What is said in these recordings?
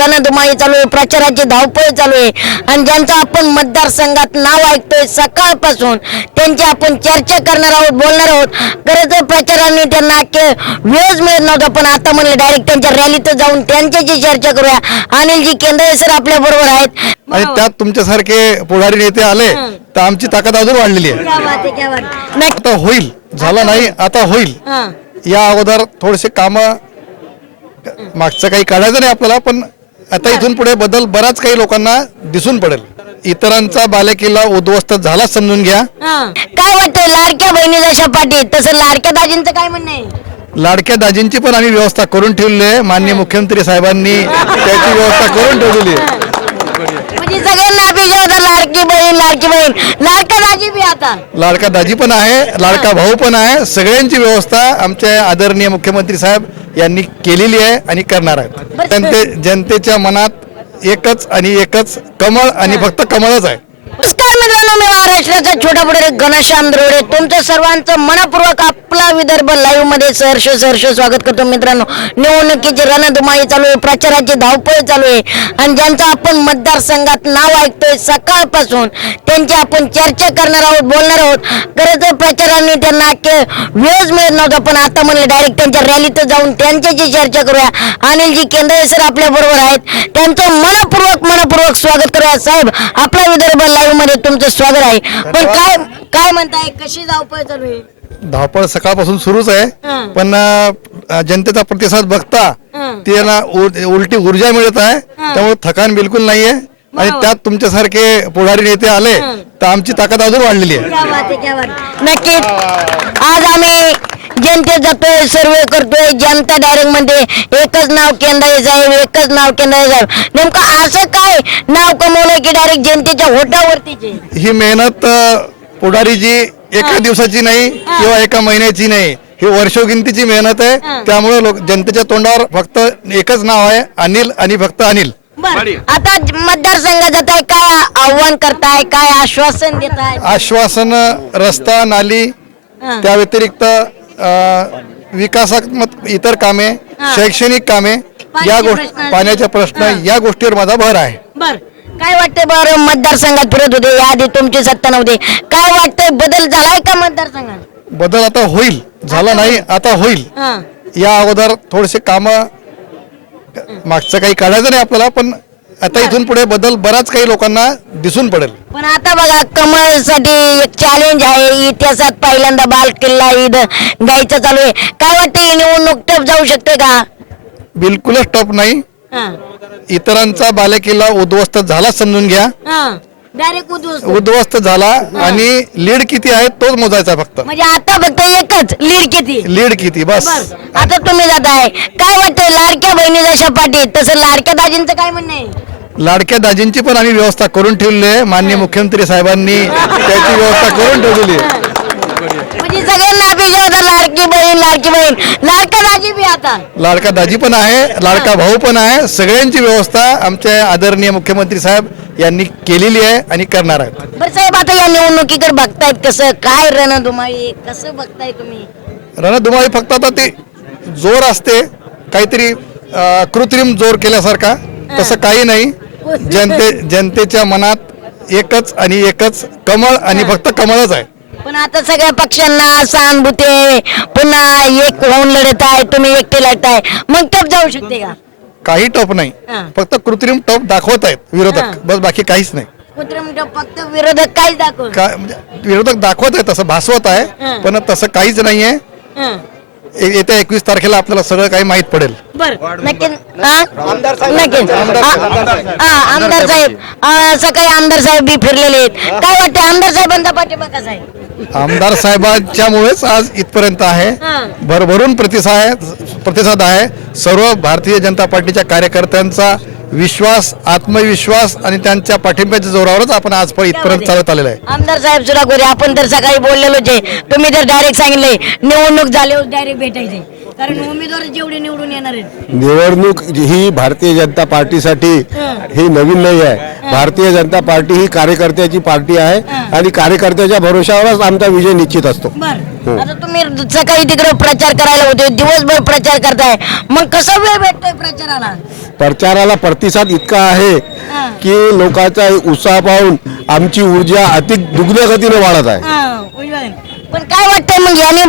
रणधुमाळी चालू आहे प्रचाराची धावपळ चालू आहे. आणि ज्यांचं आपण मतदारसंघात नाव ऐकतोय सकाळपासून त्यांची आपण चर्चा करणार आहोत बोलणार आहोत. खरं तर प्रचाराने त्यांना वेळच मिळत नव्हता पण आता म्हणले डायरेक्ट त्यांच्या रॅलीत जाऊन त्यांच्याशी चर्चा करूया. अनिलजी केंद्रे सर आपल्या बरोबर आहेत. आणि त्यात तुमच्यासारखे पुढारी नेते आले तर आमची ताकद अजून वाढलेली आहे. आता होईल झालं नाही आता होईल. या अगोदर थोडेसे काम मागचं काही काढायचं नाही आपल्याला पण आता इथून पुढे बदल बराच काही लोकांना दिसून पडेल. इतरांचा बालेकिल्ला उद्ध्वस्त झाला समजून घ्या. हां. काय वाटतंय लाडक्या बहिणी जशा पाटीत तसं लाडक्या दाजींचं काय म्हणणं आहे? लाडक्या दाजींची पण आम्ही व्यवस्था करून ठेवली आहे. माननीय मुख्यमंत्री साहेबांनी त्याची व्यवस्था करून ठेवलेली आहे. म्हणजे सगळ्यांना अपेक्षा होता लाडकी बहीण लाडकी बहीण. लाडका दाजी बी आता. लाडका दाजी पण आहे लाडका भाऊ पण आहे. सगळ्यांची व्यवस्था आमचे आदरणीय मुख्यमंत्री साहेब यांनी केलेली आहे आणि करणार आहेत. जनते जनतेच्या मनात एकच आणि एकच कमळ आणि फक्त कमळच आहे. मित्रांनो मी महाराष्ट्राचा छोटा पुढे घनश्याम द्रोडे तुमचं सर्वांचं मनपूर्वक आपला विदर्भ लाईव्हमध्ये सहर्ष सहर्ष स्वागत करतो मित्रांनो. निवडणुकीची रणधुमाळी चालू आहे प्रचाराची धावपळ चालू आहे. आणि ज्यांचं आपण मतदारसंघात नाव ऐकतोय सकाळपासून त्यांची आपण चर्चा करणार आहोत बोलणार आहोत. खरं तर प्रचाराने त्यांना वेळच मिळत नव्हता पण आता म्हणले डायरेक्ट त्यांच्या रॅलीत जाऊन त्यांच्याशी चर्चा करूया. अनिलजी केंद्रे सर आपल्या बरोबर आहेत. त्यांचं मनपूर्वक मनपूर्वक स्वागत करूया साहेब आपला विदर्भ लाईव्हमध्ये तुमचं स्वागत आहे. पण काय काय म्हणताय? कशी धावपळ चालू आहे? धावपळ सकाळपासून सुरूच आहे. हं. पण अं, जनतेचा प्रतिसाद बघता हं. त्याला उ- उलटी ऊर्जा मिळत आहे. त्यामुळे थकान बिलकुल नाहीये. आणि त्यात तुमच्यासारखे पुढारी नेते आले तर आमची ताकद अजून वाढलेली आहे. क्या बात आहे, क्या बात. आहे. जनतेत जातोय सर्वे करतोय जनता डायरेक्टमध्ये एकच नाव केंद्राचे साहेब एकच नाव केंद्राचे साहेब. नेमकं असं काय नाव कमवलंय की डायरेक्ट जनतेच्या होटावरतीचे? ही मेहनत अं, पुढारी जी एका दिवसाची नाही किंवा एका महिन्याची नाही. ही वर्षोगिंतीची मेहनत आहे. त्यामुळे लोक जनतेच्या तोंडावर फक्त एकच नाव आहे अनिल आणि फक्त अनिल. आता मतदारसंघात जात आहे काय आव्हान करताय काय आश्वासन देताय? आश्वासन रस्ता नाली. त्या व्यतिरिक्त विकासात्मक इतर कामे शैक्षणिक कामे या गोष्टी प्रश्न. पाण्याचे प्रश्न या गोष्टीवर माझा भर आहे. बर. काय वाटतंय बरं? मतदारसंघात फिरत होते. याआधी तुमची सत्ता नव्हती. काय वाटतंय? बदल झालाय का मतदारसंघात? बदल आता होईल. झाला नाही आता होईल. या अगोदर थोडेसे काम मागचं काही काढायचं नाही आपल्याला पण आता इथून पुढे बदल बराच काही लोकांना दिसून पडेल. पण आता बघा कमळसाठी एक चॅलेंज आहे. इतिहासात पहिल्यांदा बाल किल्ला ईद गायचं चालू आहे. काय वाटतं ही निवडणूक टप जाऊ शकते का? बिलकुलच टप नाही. हं. इतरांचा बालेकिल्ला उद्ध्वस्त झाला समजून घ्या. हं. डायरेक्ट उद्ध्वस्त. उद्ध्वस्त झाला आणि लीड किती आहे तोच मोजायचा फक्त. म्हणजे आता फक्त एकच लीड किती? लीड किती बस. आता तुम्ही जाताय. काय वाटतंय लाडक्या बहिणी जशा पाटीत तसं लाडक्या दाजींचं काय म्हणणं आहे? लाडक्या दाजींची पण आम्ही व्यवस्था करून ठेवली आहे. माननीय मुख्यमंत्री साहेबांनी त्याची व्यवस्था करून ठेवलेली आहे. म्हणजे सगळ्यांना अपेक्षा होता लाडकी बहीण लाडकी बहीण. लाडका दाजी बी आता. लाडका दाजी पण आहे लाडका भाऊ पण आहे. सगळ्यांची व्यवस्था आमचे आदरणीय मुख्यमंत्री साहेब यांनी केलेली आहे आणि करणार आहेत. बरं साहेब आता या निवडणुकीकडे बघतायत कसं काय रणधुमाळी कसं बघताय तुम्ही? रणधुमाळी फक्त आता ते जोर असते काहीतरी अं, कृत्रिम जोर केल्यासारखा. तसं काही नाही. जनते जनतेच्या मनात एकच आणि एकच कमळ आणि फक्त कमळच आहे. पण आता सगळ्या पक्षांना सहानुभूती. पुन्हा एक होऊन लढत आहे तुम्ही एकटे लढताय. मग टप जाऊ शकते का? काही टप नाही. हा. फक्त कृत्रिम टप दाखवत आहेत. विरोधक. बस बाकी काहीच नाही. कुत्रिम टप फक्त विरोधक काहीच दाखव का म्हणजे विरोधक दाखवत आहे तसं भासवत हा. आहे पण तसं काहीच नाहीये. येत्या एकवीस तारखेला आपल्याला सगळं काही माहीत पडेल. बर नक्की हा? नक्की. हा, हा, आमदार साहेब. हा, सकाळी आमदार साहेब बी फिरलेले आहेत. काय वाटतं आमदार साहेबांचा पाठिंबा कसा आहे? आमदार साहेबांच्यामुळेच आज इथपर्यंत आहे. हा. भरभरून प्रतिसाद प्रतिसाद आहे. सर्व भारतीय जनता पार्टीच्या कार्यकर्त्यांचा विश्वास आत्मविश्वास आणि त्यांच्या पाठिंब्याच्या जोरावरच आपण आज इथपर्यंत चालत आलेलं आहे. आमदार साहेब सुद्धा गोरे आपण तर सकाळी बोललेलोच आहे तुम्ही तर डायरेक्ट सांगितलंय निवडणूक झाल्यावर डायरेक्ट भेटायचे. कारण उमेदवार जेवढे निवडून येणार आहेत. निवडणूक ही भारतीय जनता पार्टीसाठी ही. नवीन नाही आहे. भारतीय जनता पार्टी ही कार्यकर्त्याची पार्टी आहे आणि कार्यकर्त्याच्या भरोशावरच आमचा विजय निश्चित असतो. बर. आता तुम्ही सकाळी तिकडे प्रचार करायला होते दिवसभर प्रचार करताय. मग कसा वेळ भेटतोय प्रचाराला? प्रचाराला प्रतिसाद इतका आहे की लोकांचा उत्साह पाहून आमची ऊर्जा अधिक दुग्ध गतीने वाढत आहे. पण काय वाटतंय मग? याने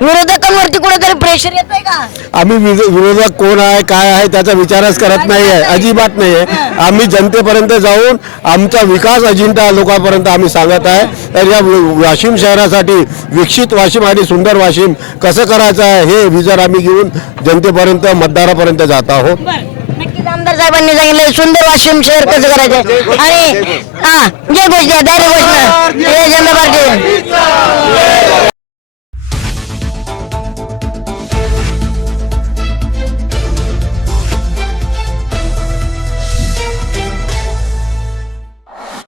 विरोधकांवरती कुठेतरी प्रेशर येत आहे का? आम्ही विरो- विरोधक कोण आहे काय आहे त्याचा विचारच करत नाही. आहे अजिबात नाही आहे आम्ही जनतेपर्यंत जाऊन आमचा विकास अजिंठा लोकांपर्यंत आम्ही सांगत आहे. तर या व- वाशिम शहरासाठी विकसित वाशिम आणि सुंदर वाशिम कसं करायचं आहे हे विचार आम्ही घेऊन जनतेपर्यंत मतदारापर्यंत जात आहोत. आमदार साहेबांनी सांगितलं सुंदर वाशिम शहर कसं करायचं? आणि हा जे घोषणा डायरेक्ट घोषणा हे जनता पार्टी